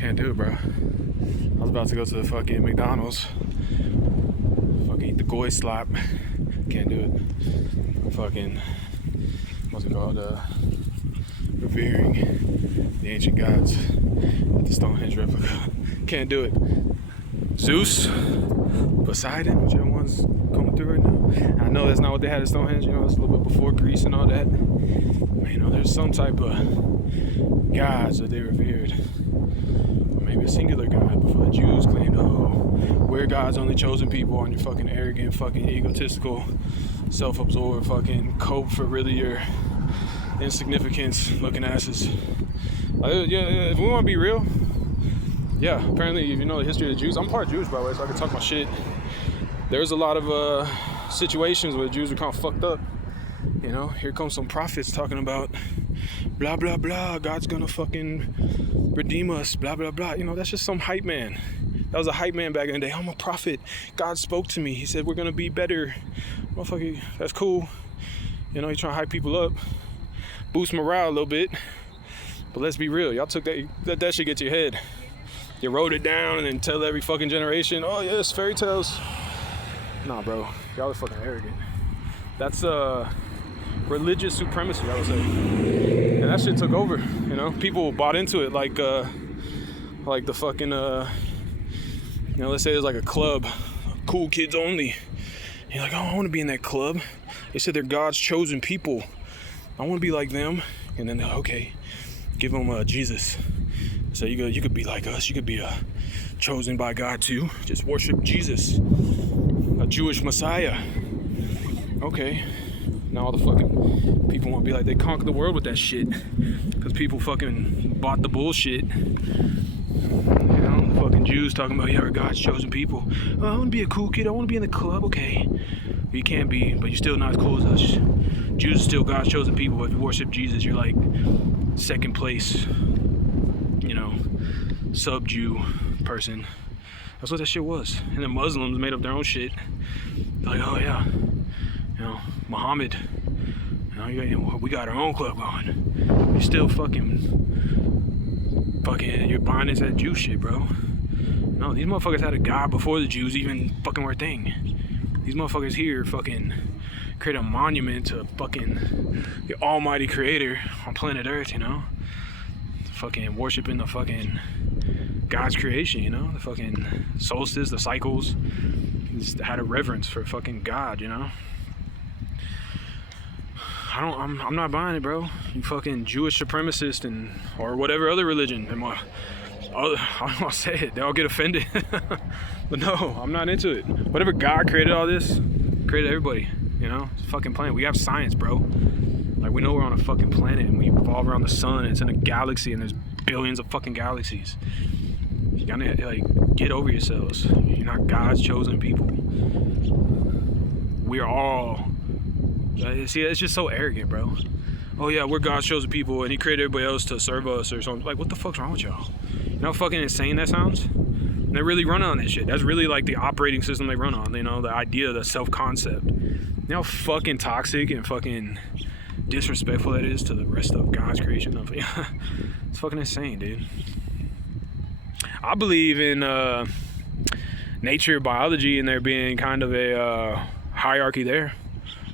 Can't do it, bro. I was about to go to the fucking McDonald's. Fucking eat the goy slop. Can't do it. Fucking, what's it called? Revering the ancient gods at the Stonehenge replica. Can't do it. Zeus, Poseidon, whichever one's coming through right now. I know that's not what they had at Stonehenge, you know, it's a little bit before Greece and all that. You know, there's some type of gods that they revered. Or maybe a singular god before the Jews claimed, oh, we're God's only chosen people, on your fucking arrogant, fucking egotistical, self-absorbed fucking cope for really your insignificance looking asses. Yeah, if we want to be real, yeah, apparently if you know the history of the Jews, I'm part Jewish, by the way, so I can talk my shit. There's a lot of situations where the Jews were kind of fucked up. You know, here comes some prophets talking about blah, blah, blah, God's gonna fucking redeem us, blah, blah, blah. You know, that's just some hype man. That was a hype man back in the day. I'm a prophet. God spoke to me. He said, we're gonna be better. Motherfucker, that's cool. You know, you're trying to hype people up, boost morale a little bit. But let's be real. Y'all took that shit get to your head. You wrote it down and then tell every fucking generation, oh yes, fairy tales. Nah, bro, y'all are fucking arrogant. That's religious supremacy, I would say. And that shit took over, you know? People bought into it like the fucking, you know, let's say there's like a club, cool kids only. And you're like, oh, I want to be in that club. They said they're God's chosen people. I want to be like them. And then, okay, give them Jesus. So you could be like us. You could be chosen by God too. Just worship Jesus, a Jewish Messiah. Okay. Now all the fucking people want to be like they conquered the world with that shit, because people fucking bought the bullshit. You know, fucking Jews talking about, yeah, we're God's chosen people. Oh, I want to be a cool kid. I want to be in the club. Okay. But you can't be, but you're still not as cool as us. Jews are still God's chosen people. But if you worship Jesus, you're like second place, you know, sub-Jew person. That's what that shit was. And then Muslims made up their own shit. They're like, oh yeah, you know, Muhammad, you know, we got our own club going. You're still fucking, you're buying into that Jew shit, bro. No, these motherfuckers had a God before the Jews even fucking were a thing. These motherfuckers here fucking create a monument to fucking the almighty creator on planet Earth, you know? Fucking worshiping the fucking God's creation, you know? The fucking solstice, the cycles. Just had a reverence for fucking God, you know? I'm not buying it, bro. You fucking Jewish supremacist and or whatever other religion. I'm gonna say it. They all get offended. But no, I'm not into it. Whatever God created all this, created everybody. You know, it's a fucking planet. We have science, bro. Like, we know we're on a fucking planet and we revolve around the sun and it's in a galaxy and there's billions of fucking galaxies. You gotta, like, get over yourselves. You're not God's chosen people. We're all... See, it's just so arrogant, bro. Oh yeah, we're God's chosen people and he created everybody else to serve us or something. Like, what the fuck's wrong with y'all? You know how fucking insane that sounds? And they really run on that shit. That's really like the operating system they run on, you know, the idea, the self-concept. You know how fucking toxic and fucking disrespectful that is to the rest of God's creation? It's fucking insane, dude. I believe in nature, biology, and there being kind of a hierarchy there.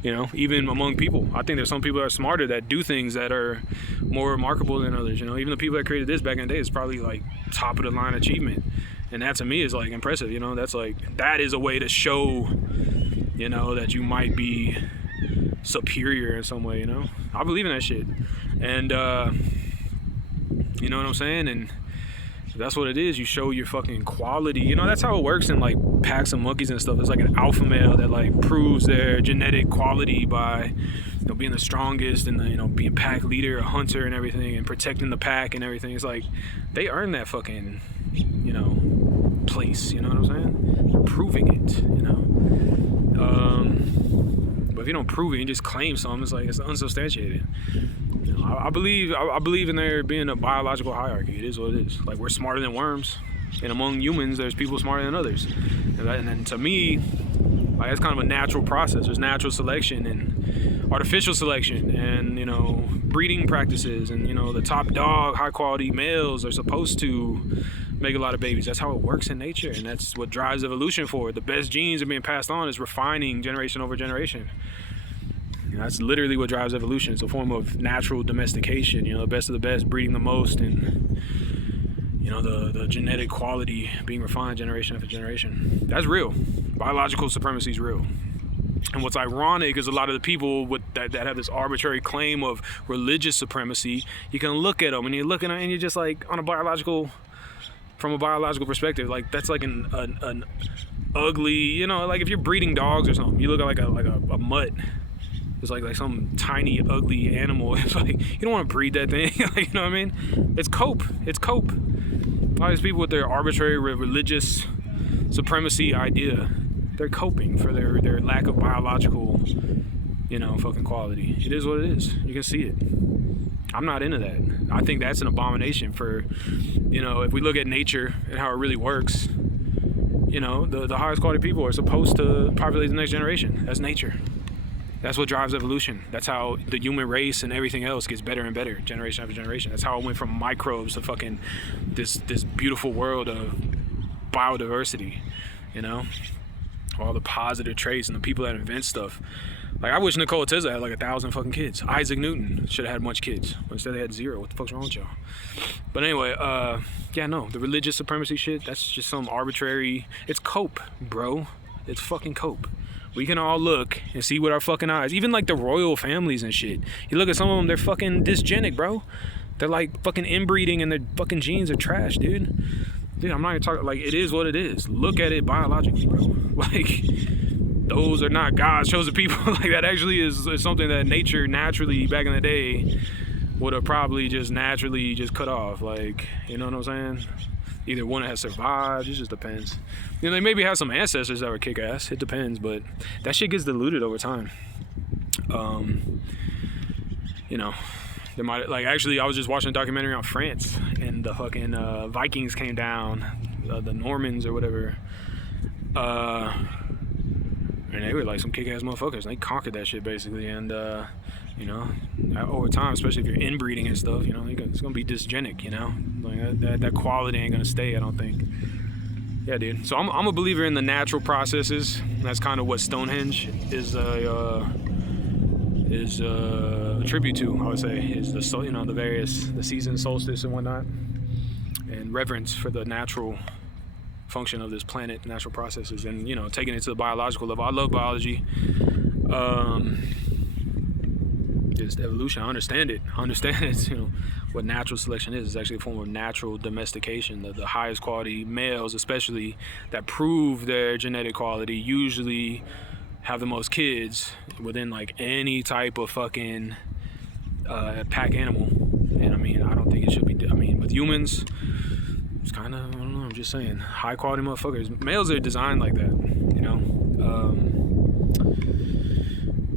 You know, even among people. I think there's some people that are smarter that do things that are more remarkable than others. You know, even the people that created this back in the day is probably like top of the line achievement. And that to me is like impressive, you know. That's like, that is a way to show, you know, that you might be superior in some way, you know. I believe in that shit. And you know what I'm saying? And that's what it is. You show your fucking quality. You know, that's how it works in like packs of monkeys and stuff. It's like an alpha male that like proves their genetic quality by, you know, being the strongest and the, you know, being pack leader, a hunter and everything, and protecting the pack and everything. It's like they earn that fucking, you know, place. You know what I'm saying? They're proving it. You know. But if you don't prove it, you just claim something. It's like it's unsubstantiated. I believe in there being a biological hierarchy. It is what it is. Like, we're smarter than worms, and among humans, there's people smarter than others. And then to me, Like, it's kind of a natural process. There's natural selection and artificial selection and, you know, breeding practices. And, you know, the top dog, high quality males are supposed to make a lot of babies. That's how it works in nature. And that's what drives evolution forward. The best genes are being passed on is refining generation over generation. And that's literally what drives evolution. It's a form of natural domestication. You know, the best of the best breeding the most, and, you know, the genetic quality being refined generation after generation. That's real. Biological supremacy is real. And what's ironic is a lot of the people that have this arbitrary claim of religious supremacy, you can look at them and you're looking at them and you're just like, from a biological perspective, like, that's like an ugly, you know, like if you're breeding dogs or something, you look at like a mutt. It's like some tiny, ugly animal. It's like, you don't want to breed that thing. Like, you know what I mean? It's cope. All these people with their arbitrary religious supremacy idea, they're coping for their lack of biological, you know, fucking quality. It is what it is. You can see it. I'm not into that. I think that's an abomination for, you know, if we look at nature and how it really works, you know, the highest quality people are supposed to populate the next generation. That's nature. That's what drives evolution. That's how the human race and everything else gets better and better, generation after generation. That's how it went from microbes to fucking this beautiful world of biodiversity, you know? All the positive traits and the people that invent stuff. Like, I wish Nikola Tesla had like 1,000 fucking kids. Isaac Newton should have had a bunch of kids. But instead they had 0. What the fuck's wrong with y'all? But anyway, yeah, no, the religious supremacy shit, that's just some arbitrary, it's cope, bro. It's fucking cope. We can all look and see with our fucking eyes. Even like the royal families and shit. You look at some of them, they're fucking dysgenic, bro. They're like fucking inbreeding and their fucking genes are trash, dude. Dude, I'm not even talking, like, it is what it is. Look at it biologically, bro. Like, those are not God's chosen people. Like, that actually is something that nature naturally, back in the day, would have probably just naturally just cut off. Like, you know what I'm saying? Either one has survived, it just depends. You know, they maybe have some ancestors that were kick ass, it depends, but that shit gets diluted over time. You know, there might, like, actually, I was just watching a documentary on France, and the fucking Vikings came down, the Normans or whatever, and they were like some kick ass motherfuckers, and they conquered that shit basically, and you know, over time, especially if you're inbreeding and stuff, you know, it's gonna be dysgenic, you know, like that quality ain't gonna stay, I don't think. Yeah, dude. So I'm a believer in the natural processes. And that's kind of what Stonehenge is a tribute to, I would say, is the season solstice and whatnot, and reverence for the natural function of this planet, natural processes, and, you know, taking it to the biological level. I love biology. Just evolution. I understand it. You know, what natural selection is. It's actually a form of natural domestication. The highest quality males, especially, that prove their genetic quality, usually have the most kids within like any type of fucking pack animal. And I mean, I don't think it should be. I mean, with humans, it's kind of, I don't know. I'm just saying, high quality motherfuckers. Males are designed like that. You know.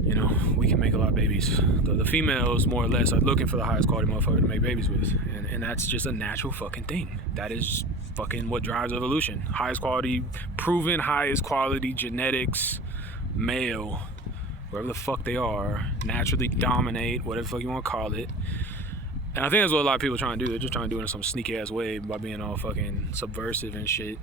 You know, we can make a lot of babies. The females, more or less, are looking for the highest quality motherfucker to make babies with. And that's just a natural fucking thing. That is fucking what drives evolution. Highest quality, proven highest quality genetics, male, wherever the fuck they are, naturally dominate, whatever the fuck you want to call it. And I think that's what a lot of people are trying to do. They're just trying to do it in some sneaky ass way by being all fucking subversive and shit.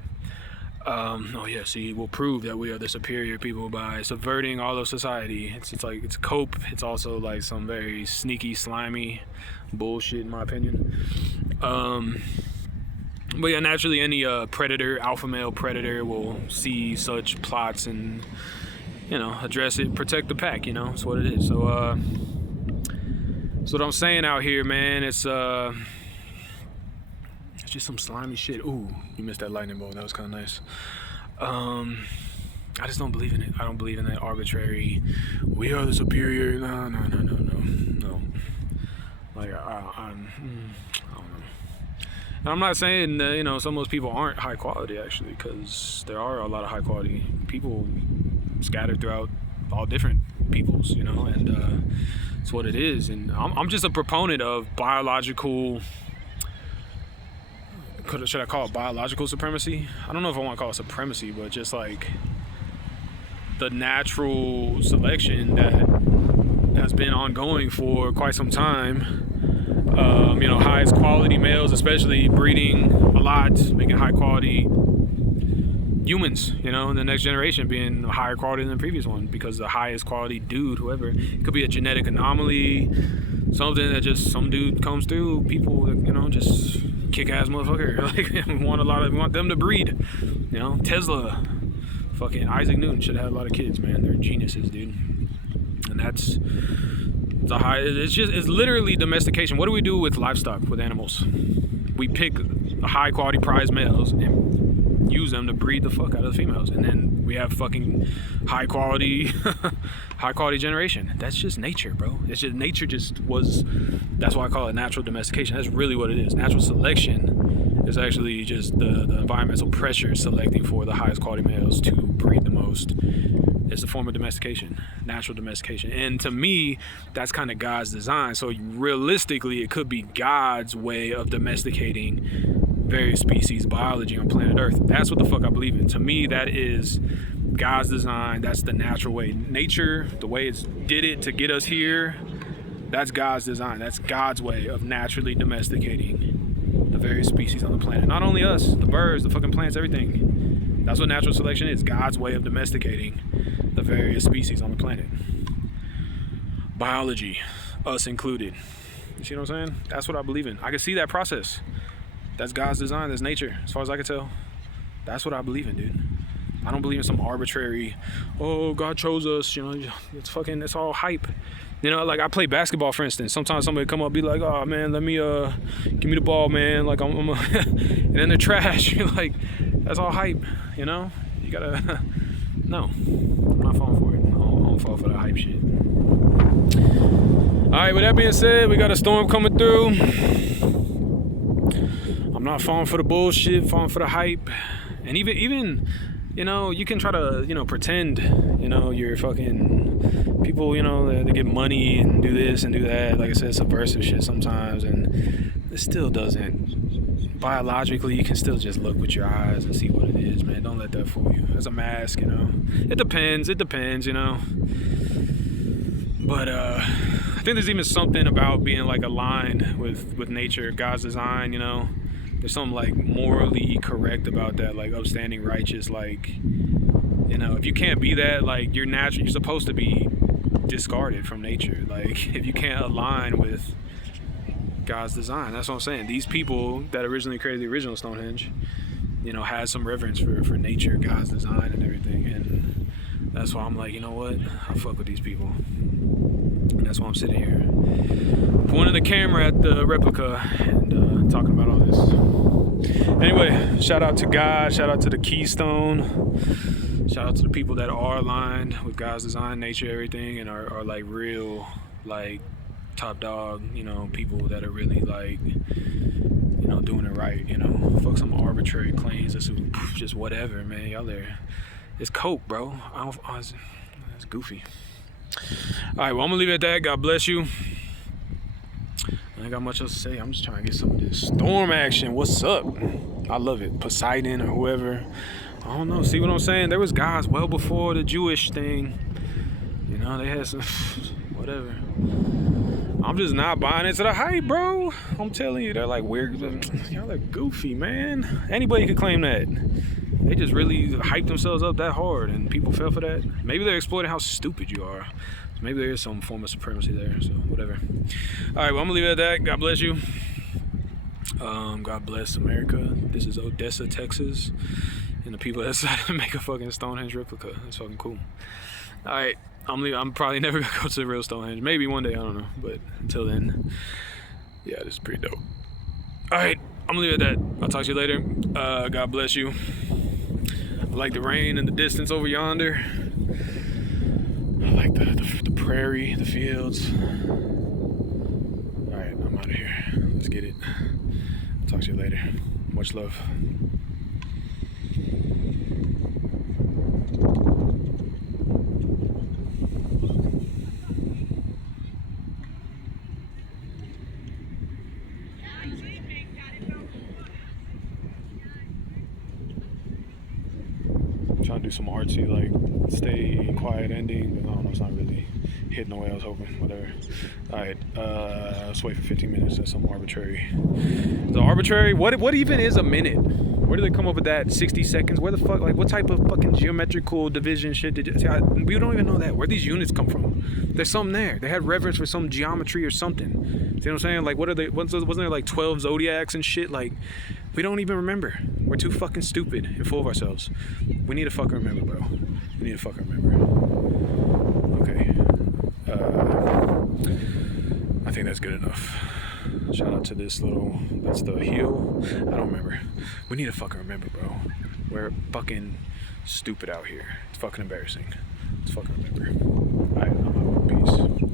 Oh yeah, see, we'll prove that we are the superior people by subverting all of society. It's like, it's cope. It's also like some very sneaky, slimy bullshit, in my opinion. But yeah, naturally, any predator, alpha male predator, will see such plots and, you know, address it, protect the pack. You know, that's what it is. So, that's what I'm saying out here, man. It's just some slimy shit. Ooh, you missed that lightning bolt. That was kind of nice. I just don't believe in it. I don't believe in that arbitrary, we are the superior. No. Like, I don't know. And I'm not saying that, you know, some of those people aren't high quality, actually, because there are a lot of high quality people scattered throughout all different peoples, you know, and it's what it is. And I'm just a proponent of biological, should I call it biological supremacy? I don't know if I want to call it supremacy, but just like the natural selection that has been ongoing for quite some time. Highest quality males, especially breeding a lot, making high quality humans, and the next generation being higher quality than the previous one, because the highest quality dude, whoever, it could be a genetic anomaly, something that just some dude comes through, people that, just kick-ass motherfucker. Like, we want them to breed. Tesla, fucking Isaac Newton should have had a lot of kids, man. They're geniuses, dude. And that's the high. It's literally domestication. What do we do with livestock, with animals? We pick high quality prize males and use them to breed the fuck out of the females, and then we have fucking high quality generation. That's just nature, bro. It's just nature. That's why I call it natural domestication. That's really what it is. Natural selection is actually just the environmental pressure selecting for the highest quality males to breed the most. It's a form of domestication, natural domestication. And to me, that's kind of God's design. So realistically, it could be God's way of domesticating various species, biology on planet Earth. That's what the fuck I believe in. To me, that is God's design. That's the natural way. Nature, the way it's did it to get us here, that's God's design. That's God's way of naturally domesticating the various species on the planet. Not only us, the birds, the fucking plants, everything. That's what natural selection is. God's way of domesticating the various species on the planet. Biology, us included. You see what I'm saying? That's what I believe in. I can see that process. That's God's design. That's nature, as far as I can tell. That's what I believe in, dude. I don't believe in some arbitrary, God chose us, it's all hype. Like I play basketball, for instance. Sometimes somebody come up and be like, oh man, let me, give me the ball, man. Like I'm and then they're trash. You're like, that's all hype, You gotta, no, I'm not falling for it. I don't fall for the hype shit. All right, with that being said, we got a storm coming through. I'm not falling for the bullshit, falling for the hype. And even you can try to, pretend, you're fucking people, they get money and do this and do that. Like I said, subversive shit sometimes. And it still doesn't. Biologically, you can still just look with your eyes and see what it is, man. Don't let that fool you. It's a mask, It depends, But I think there's even something about being like aligned with nature, God's design, There's something like morally correct about that, like upstanding righteous, like, if you can't be that, like you're supposed to be discarded from nature. Like if you can't align with God's design, that's what I'm saying. These people that originally created the original Stonehenge, had some reverence for nature, God's design and everything. And that's why I'm like, you know what? I fuck with these people. And that's why I'm sitting here pointing the camera at the replica and talking about all this. Anyway, shout out to God, shout out to the Keystone, shout out to the people that are aligned with God's design, nature, everything, and are like real, like top dog, people that are really like, doing it right, fuck some arbitrary claims, just whatever, man. Y'all there. It's coke, bro. It's goofy. All right, well, I'm gonna leave it at that. God bless you. I ain't got much else to say. I'm just trying to get some of this storm action. What's up? I love it. Poseidon or whoever. I don't know. See what I'm saying? There was guys well before the Jewish thing. They had some whatever. I'm just not buying into the hype, bro. I'm telling you, they're like weird. Y'all are goofy, man. Anybody could claim that. They just really hyped themselves up that hard, and people fell for that. Maybe they're exploiting how stupid you are. Maybe there is some form of supremacy there, so whatever. All right, well, I'm gonna leave it at that. God bless you. God bless America. This is Odessa, Texas, and the people that decided to make a fucking Stonehenge replica. That's fucking cool. All right, I'm probably never gonna go to the real Stonehenge. Maybe one day, I don't know. But until then, yeah, this is pretty dope. All right, I'm gonna leave it at that. I'll talk to you later. God bless you. I like the rain in the distance over yonder. I like the prairie, the fields. All right, I'm out of here. Let's get it. Talk to you later. Much love. Trying trying to do some artsy, like, stay quiet ending. I don't know, it's not really hitting the way I was hoping. Whatever. Alright, let's wait for 15 minutes. That's some arbitrary. The arbitrary? What even is a minute? Where did they come up with that? 60 seconds? Where the fuck? Like, what type of fucking geometrical division shit did you... See, we don't even know that. Where these units come from? There's something there. They had reverence for some geometry or something. See what I'm saying? Like, what are they... Wasn't there like 12 zodiacs and shit? Like, we don't even remember. We're too fucking stupid and full of ourselves. We need to fucking remember, bro. We need to fucking remember. Okay. I think that's good enough. Shout out to this little... That's the heel. I don't remember. We need to fucking remember, bro. We're fucking stupid out here. It's fucking embarrassing. Let's fucking remember. Alright, I'm out. Peace.